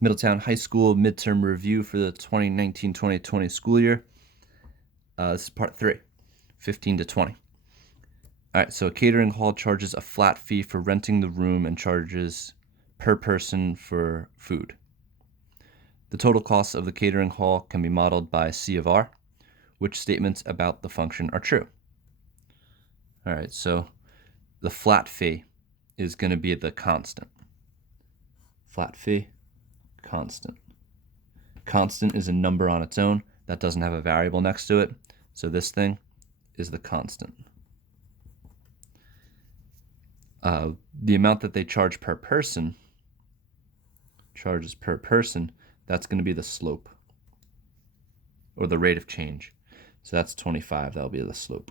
Middletown High School midterm review for the 2019-2020 school year. This is part 3, 15 to 20. All right, so a catering hall charges a flat fee for renting the room and charges per person for food. The total costs of the catering hall can be modeled by C of R. Which statements about the function are true? All right, so the flat fee is going to be the constant. Flat fee, constant. Constant is a number on its own that doesn't have a variable next to it. So this thing is the constant. The amount that they charge per person, that's going to be the slope or the rate of change. So that's 25. That'll be the slope.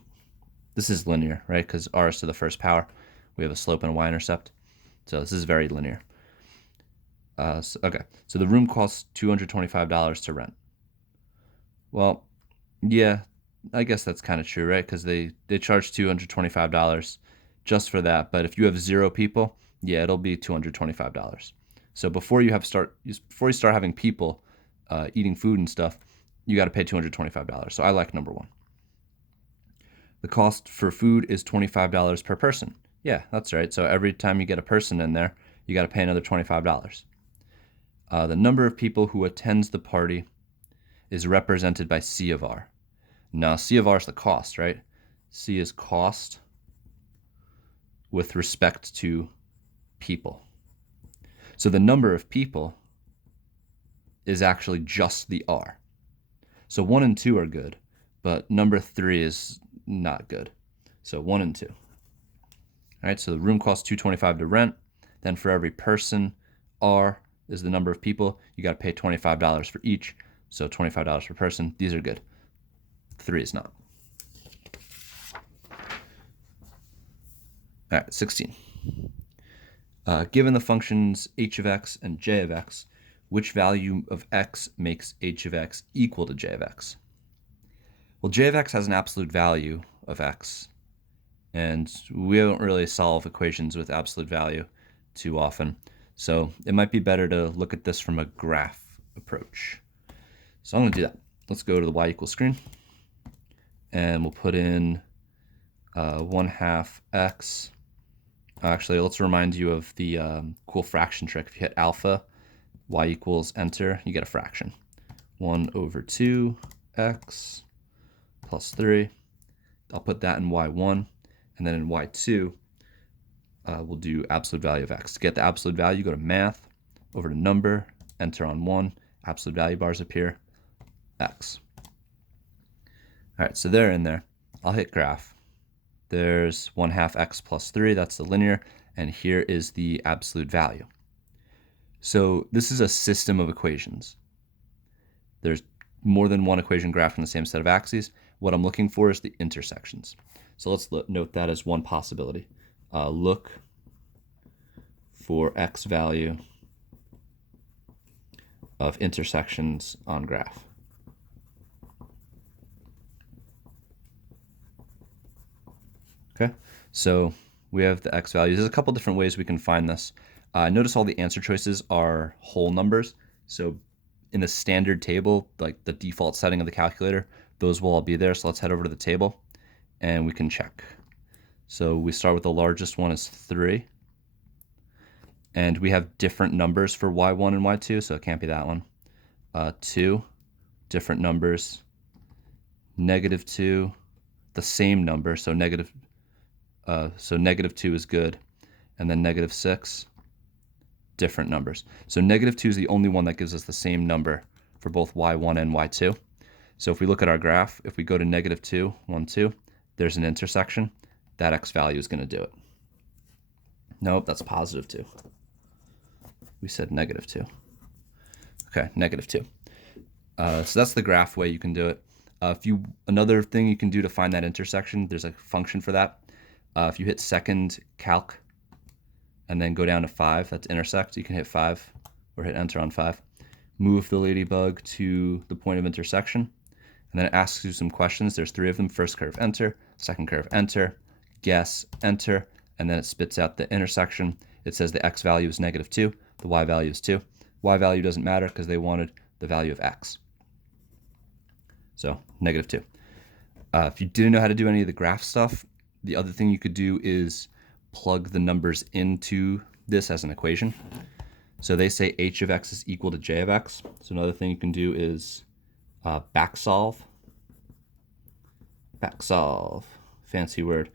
This is linear, right? Because r is to the first power. We have a slope and a y-intercept. So this is very linear. So the room costs $225 to rent. Well, yeah, I guess that's kind of true, right? Because they charge $225 just for that. But if you have 0 people, yeah, it'll be $225. So before you start having people eating food and stuff, you got to pay $225. So I like number 1. The cost for food is $25 per person. Yeah, that's right. So every time you get a person in there, you got to pay another $25. The number of people who attends the party is represented by C of R. Now, C of R is the cost, right? C is cost with respect to people. So the number of people is actually just the R. So 1 and 2 are good, but number 3 is not good. So 1 and 2. All right, so the room costs $225 to rent. Then for every person, R is the number of people. You got to pay $25 for each. So $25 per person. These are good. 3 is not. All right, 16. Given the functions h of x and j of x, which value of x makes h of x equal to j of x? Well, j of x has an absolute value of x, and we don't really solve equations with absolute value too often. So it might be better to look at this from a graph approach. So I'm going to do that. Let's go to the y equals screen, and we'll put in 1/2 x. Actually, let's remind you of the cool fraction trick. If you hit alpha, y equals enter, you get a fraction. 1/2x plus 3. I'll put that in y1, and then in y2, we'll do absolute value of x. To get the absolute value, go to math, over to number, enter on 1, absolute value bars appear, x. All right, so they're in there. I'll hit graph. There's 1/2 x plus 3, that's the linear, and here is the absolute value. So this is a system of equations. There's more than one equation graphed in the same set of axes. What I'm looking for is the intersections. So let's note that as one possibility. Look for x value of intersections on graph. Okay, so we have the x values. There's a couple different ways we can find this. Notice all the answer choices are whole numbers. So in the standard table, like the default setting of the calculator, those will all be there. So let's head over to the table and we can check. So we start with the largest one is 3. And we have different numbers for y1 and y2, so it can't be that one. 2, different numbers. -2, the same number, so negative 2 is good. And then -6, different numbers. So -2 is the only one that gives us the same number for both y1 and y2. So if we look at our graph, if we go to -2, 1, 2, there's an intersection. That x value is going to do it. Nope, that's +2. We said -2. Okay, -2. So that's the graph way you can do it. Another thing you can do to find that intersection, there's a function for that. If you hit second calc and then go down to 5, that's intersect. You can hit 5 or hit enter on 5. Move the ladybug to the point of intersection, and then it asks you some questions. There's 3 of them. First curve, enter. Second curve, enter. Guess, enter. And then it spits out the intersection. It says the x value is -2, the y value is 2. Y value doesn't matter because they wanted the value of x. So -2. If you didn't know how to do any of the graph stuff, the other thing you could do is plug the numbers into this as an equation. So they say h of x is equal to j of x. So another thing you can do is back solve, fancy word,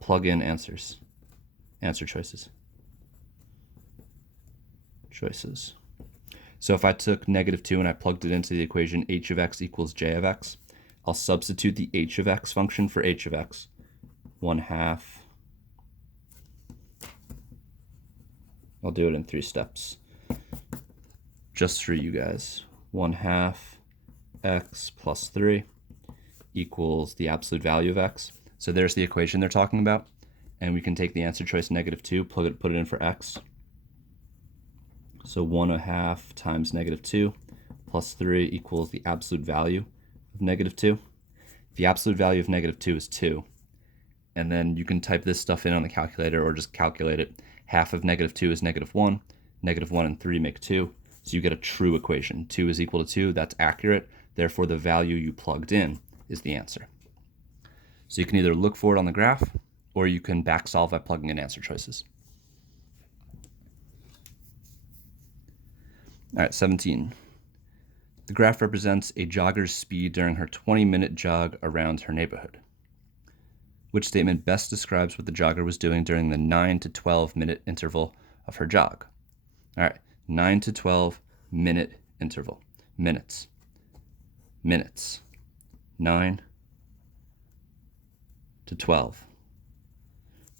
plug in answer choices. So if I took -2 and I plugged it into the equation h of x equals j of x, I'll substitute the h of x function for h of x. 1/2. I'll do it in 3 steps just for you guys. 1/2 x plus 3 equals the absolute value of x. So there's the equation they're talking about. And we can take the answer choice -2, put it in for x. So 1/2 times -2 plus 3 equals the absolute value of -2. The absolute value of -2 is 2. And then you can type this stuff in on the calculator or just calculate it. Half of -2 is -1. -1 and 3 make 2. So you get a true equation. 2 is equal to 2. That's accurate. Therefore, the value you plugged in is the answer. So you can either look for it on the graph or you can back solve by plugging in answer choices. All right, 17. The graph represents a jogger's speed during her 20-minute jog around her neighborhood. Which statement best describes what the jogger was doing during the 9 to 12-minute interval of her jog? All right, 9 to 12-minute interval. Minutes. 9 to 12.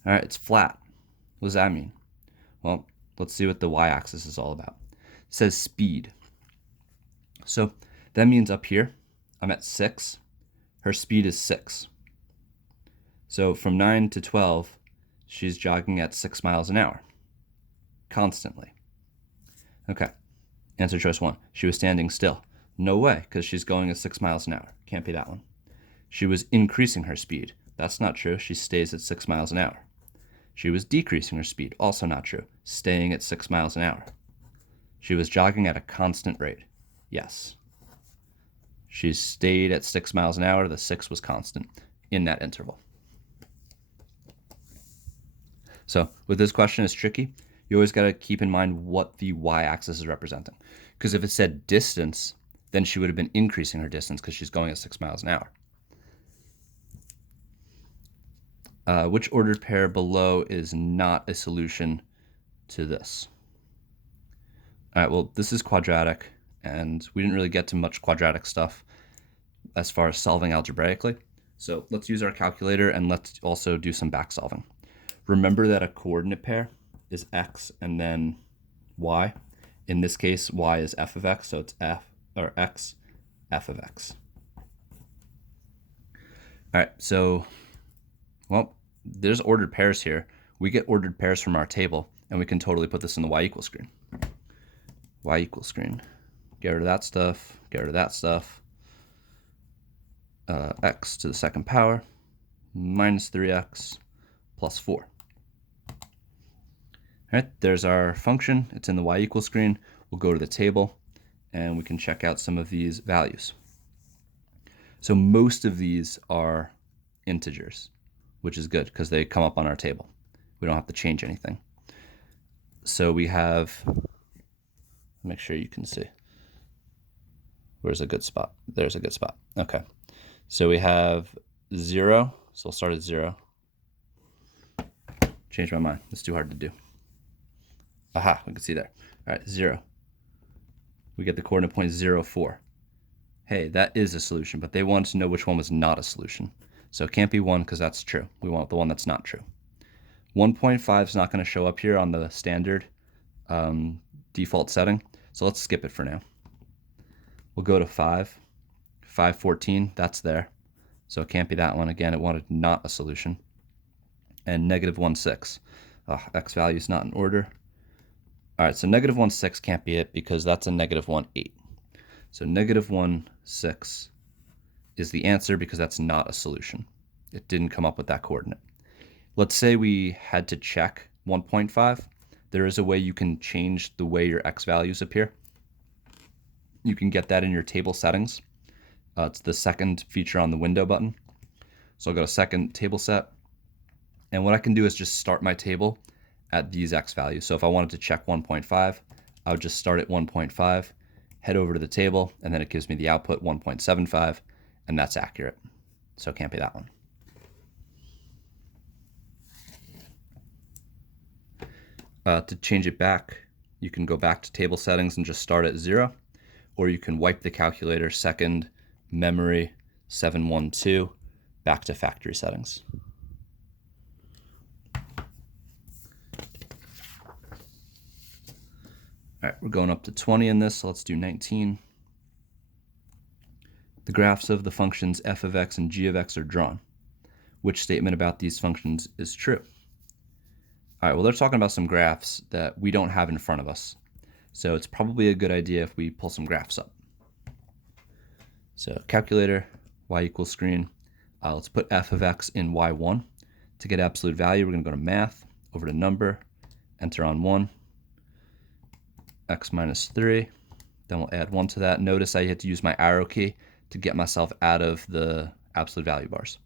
All right, it's flat. What does that mean? Well, let's see what the y-axis is all about. It says speed. So that means up here, I'm at 6. Her speed is 6. So from 9 to 12, she's jogging at 6 miles an hour. Constantly. Okay. Answer choice 1. She was standing still. No way, because she's going at 6 miles an hour. Can't be that one. She was increasing her speed. That's not true. She stays at 6 miles an hour. She was decreasing her speed. Also not true. Staying at 6 miles an hour. She was jogging at a constant rate. Yes. She stayed at 6 miles an hour. The 6 was constant in that interval. So with this question, it's tricky. You always got to keep in mind what the y-axis is representing. Because if it said distance, then she would have been increasing her distance because she's going at 6 miles an hour. Which ordered pair below is not a solution to this? All right, well, this is quadratic, and we didn't really get to much quadratic stuff as far as solving algebraically. So let's use our calculator, and let's also do some back solving. Remember that a coordinate pair is x and then y. In this case, y is f of x, so it's x, f of x. All right, so, well, there's ordered pairs here. We get ordered pairs from our table, and we can totally put this in the y equals screen. Y equals screen. Get rid of that stuff, get rid of that stuff. X to the second power minus 3x plus 4. All right, there's our function. It's in the y equals screen. We'll go to the table, and we can check out some of these values. So most of these are integers, which is good because they come up on our table. We don't have to change anything. So we have, make sure you can see. Where's a good spot? There's a good spot. Okay. So we have 0. So we'll start at 0. Change my mind. It's too hard to do. Aha, we can see there. All right, 0. We get the coordinate point 0, 4. Hey, that is a solution, but they wanted to know which one was not a solution. So it can't be 1 because that's true. We want the one that's not true. 1.5 is not going to show up here on the standard default setting, so let's skip it for now. We'll go to 5. 514, that's there. So it can't be that one. Again, it wanted not a solution. And -1.6. X value is not in order. All right, so -1.6 can't be it because that's a -1.8. So -1.6 is the answer because that's not a solution. It didn't come up with that coordinate. Let's say we had to check 1.5. There is a way you can change the way your x values appear. You can get that in your table settings. It's the second feature on the window button. So I'll go to second table set. And what I can do is just start my table at these x values. So if I wanted to check 1.5, I would just start at 1.5, head over to the table, and then it gives me the output 1.75, and that's accurate. So it can't be that one. To change it back, you can go back to table settings and just start at 0, or you can wipe the calculator second memory 712 back to factory settings. All right, we're going up to 20 in this, so let's do 19. The graphs of the functions f of x and g of x are drawn. Which statement about these functions is true? All right, well, they're talking about some graphs that we don't have in front of us. So it's probably a good idea if we pull some graphs up. So calculator, y equals screen. Let's put f of x in y1. To get absolute value, we're going to go to math, over to number, enter on 1, x minus 3. Then we'll add 1 to that. Notice I had to use my arrow key to get myself out of the absolute value bars.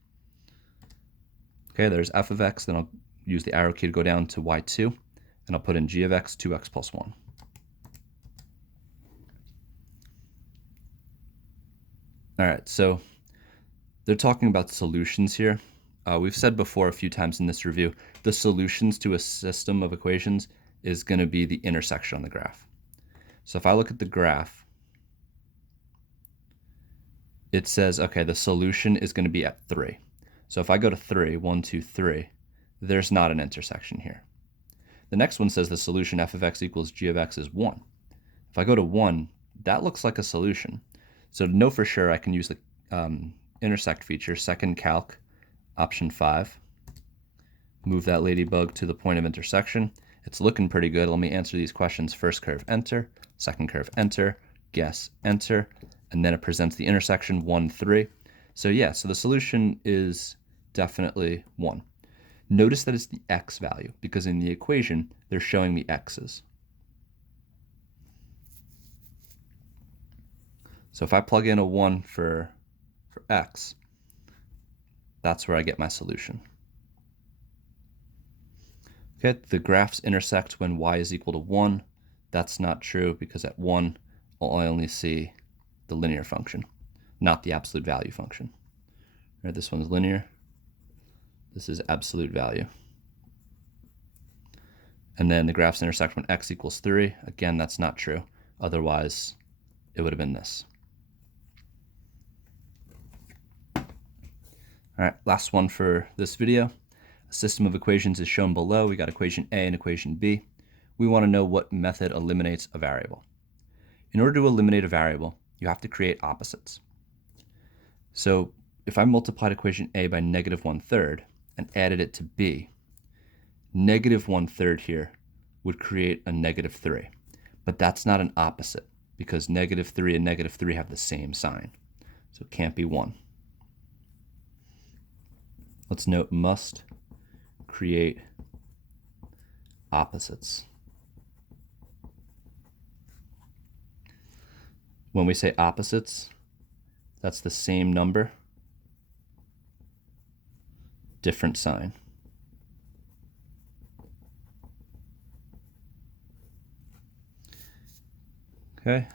Okay, there's f of x. Then I'll use the arrow key to go down to y2, and I'll put in g of x, 2x plus 1. All right, so they're talking about solutions here. We've said before a few times in this review, the solutions to a system of equations is going to be the intersection on the graph. So if I look at the graph, it says, okay, the solution is going to be at 3. So if I go to 3, 1, 2, 3, there's not an intersection here. The next one says the solution f of x equals g of x is 1. If I go to 1, that looks like a solution. So to know for sure, I can use the intersect feature, second calc, option 5. Move that ladybug to the point of intersection. It's looking pretty good. Let me answer these questions. First curve, enter. Second curve, enter. Guess, enter. And then it presents the intersection, 1, 3. So yeah, so the solution is definitely 1. Notice that it's the x value, because in the equation, they're showing me x's. So if I plug in a 1 for x, that's where I get my solution. Okay, the graphs intersect when y is equal to 1. That's not true, because at 1, I only see the linear function, not the absolute value function. Right, this one's linear. This is absolute value. And then the graphs intersect when x equals 3. Again, that's not true. Otherwise, it would have been this. All right, last one for this video. A system of equations is shown below. We got equation A and equation B. We want to know what method eliminates a variable. In order to eliminate a variable, you have to create opposites. So if I multiplied equation A by negative 1/3 and added it to B, negative 1/3 here would create a negative 3. But that's not an opposite, because negative 3 and negative 3 have the same sign. So it can't be 1. Let's note must create opposites. When we say opposites, that's the same number, different sign. Okay,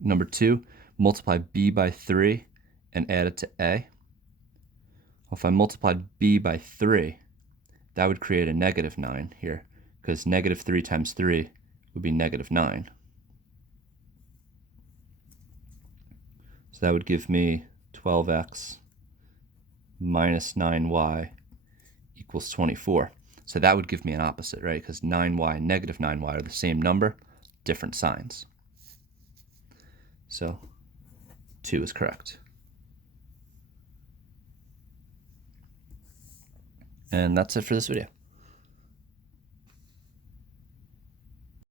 number 2, multiply b by 3 and add it to a. Well, if I multiplied b by 3, that would create a negative 9 here, because negative 3 times 3 would be negative 9. So that would give me 12x minus 9y equals 24. So that would give me an opposite, right? Because 9y and negative 9y are the same number, different signs. So 2 is correct. And that's it for this video.